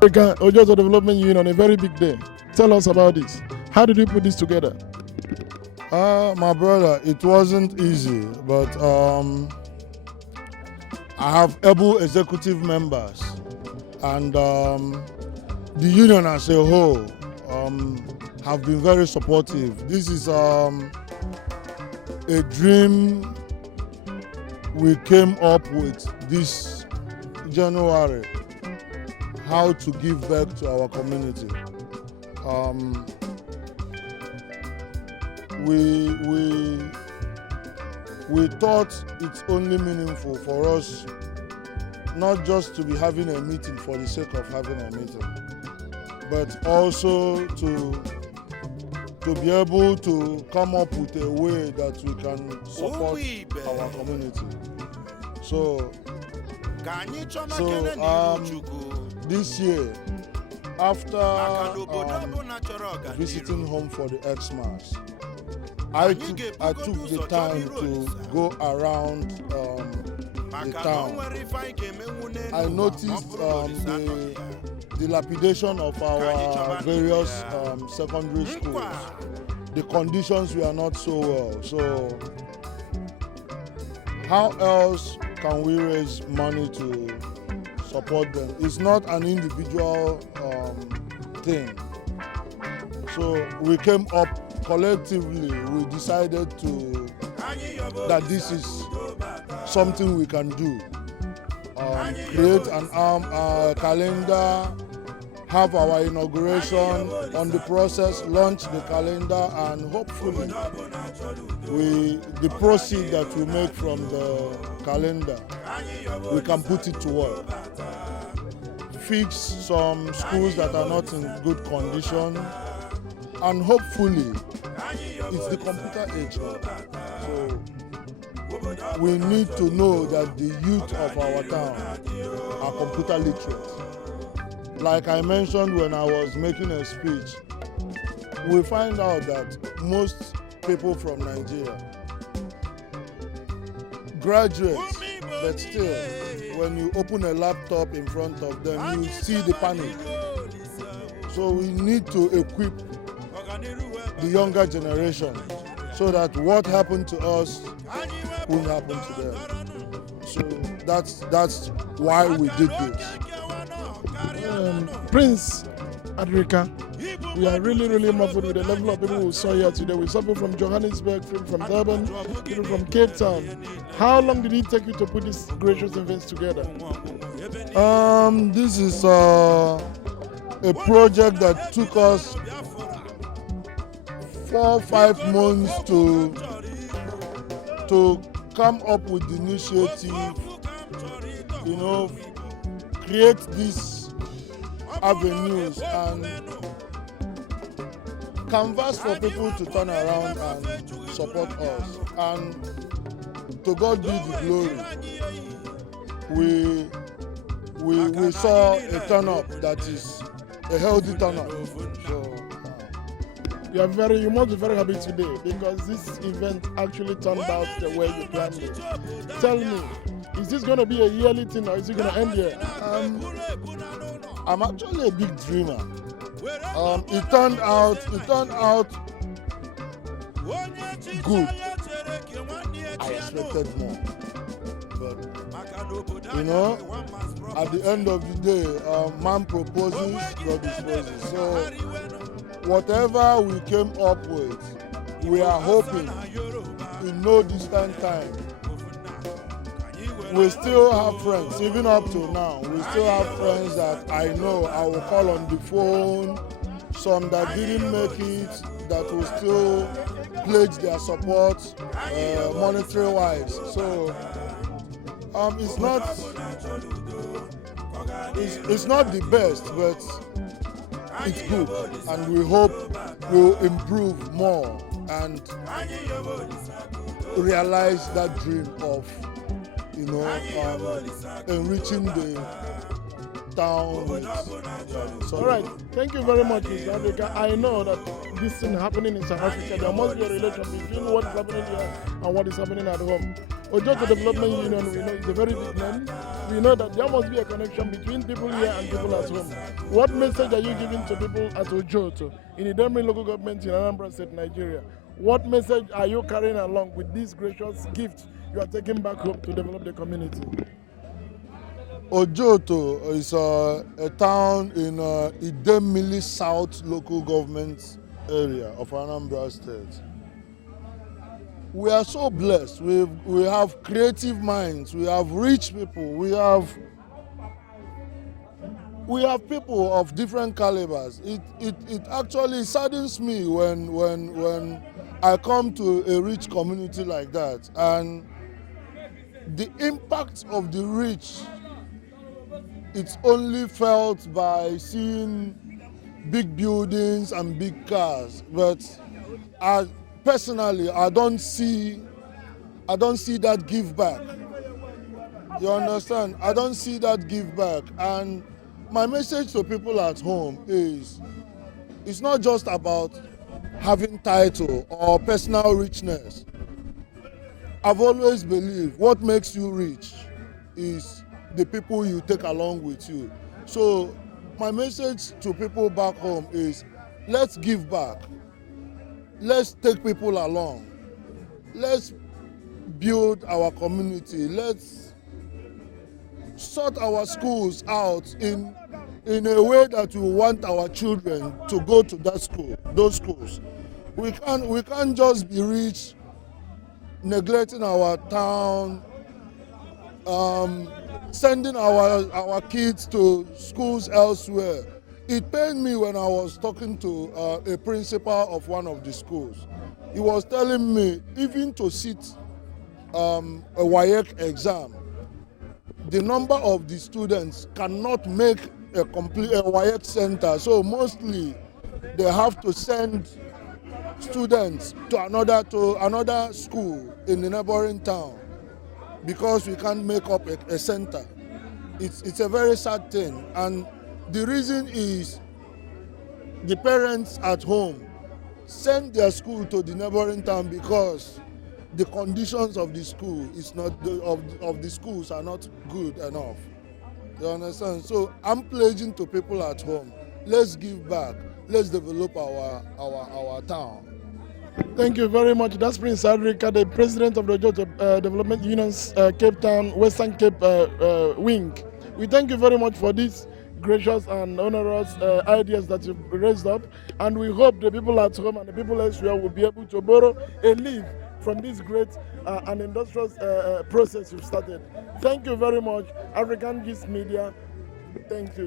Ojoto Development Union, a very big day. Tell us about this. How did you put this together? My brother, it wasn't easy, but I have able executive members, and the union as a whole have been very supportive. This is a dream we came up with this January, how to give back to our community. We thought it's only meaningful for us not just to be having a meeting for the sake of having a meeting, but also to be able to come up with a way that we can support our community. So this year, after visiting home for the Xmas, I took the time to go around the town. I noticed the dilapidation of our various secondary schools. The conditions were not so well. So how else can we raise money to support them? It's not an individual thing. So we came up collectively, we decided that this is something we can do. Create an calendar, have our inauguration on the process, launch the calendar, and hopefully the proceeds that we make from the calendar, we can put it to work. Fix some schools that are not in good condition, and hopefully it's the computer age now. So we need to know that the youth of our town are computer literate. Like I mentioned when I was making a speech, we find out that most people from Nigeria graduates, but still, when you open a laptop in front of them, you see the panic. So we need to equip the younger generation so that what happened to us won't happen to them. So that's why we did this. Prince Adrika, we are really muffled with the level of people who saw here today. We saw people from Johannesburg, people from Durban, people from Cape Town. How long did it take you to put this gracious event together? This is a project that took us 4 or 5 months to come up with the initiative, create these avenues and canvas for people to turn around and support us. And to God be the glory. We saw a turn-up that is a healthy turn-up. So you must be very happy today because this event actually turned out the way you planned it. Tell me, is this going to be a yearly thing or is it going to end here? I'm actually a big dreamer. It turned out good. I expected more. But, at the end of the day, man proposes, God disposes. So whatever we came up with, we are hoping in no distant time. We still have friends, even up to now. We still have friends that I know I will call on the phone, some that didn't make it, that will still pledge their support monetary-wise. So it's not the best, but it's good, and we hope we'll improve more and realize that dream of enriching the town. All right, thank you very much, Mr. Adrika. I know that this thing happening in South Africa, there must be a relation between what is happening here and what is happening at home. Ojoto Development Union, we know, is a very big name. we know that there must be a connection between people here and people at home. What message are you giving to people at Ojoto, in the Idemili local government in Anambra State, Nigeria? What message are you carrying along with this gracious gift you are taking back home to develop the community? Ojoto is a town in Idemili South local government area of Anambra State. We are so blessed. We have creative minds. We have rich people. We have people of different calibers. It actually saddens me when I come to a rich community like that, and the impact of the rich, it's only felt by seeing big buildings and big cars. But personally, I don't see that give back. You understand? I don't see that give back. And my message to people at home is, it's not just about having title or personal richness. I've always believed what makes you rich is the people you take along with you. So my message to people back home is, let's give back. Let's take people along. Let's build our community. Let's sort our schools out in a way that we want our children to go to those schools. We can't just be rich, neglecting our town, sending our kids to schools elsewhere. It pained me when I was talking to a principal of one of the schools. He was telling me, even to sit a WAEC exam, the number of the students cannot make a WAEC center. So mostly they have to send students to another school in the neighboring town because we can't make up a center. It's a very sad thing, and the reason is the parents at home send their school to the neighboring town because the conditions of the school of the schools are not good enough. You understand? So I'm pledging to people at home, let's give back, let's develop our town. Thank you very much. That's Prince Adrika, the president of the Ojoto Development Union's Cape Town, Western Cape wing. We thank you very much for these gracious and onerous ideas that you've raised up, and we hope the people at home and the people elsewhere will be able to borrow a leaf from this great and industrious process you've started. Thank you very much, African Gist Media. Thank you.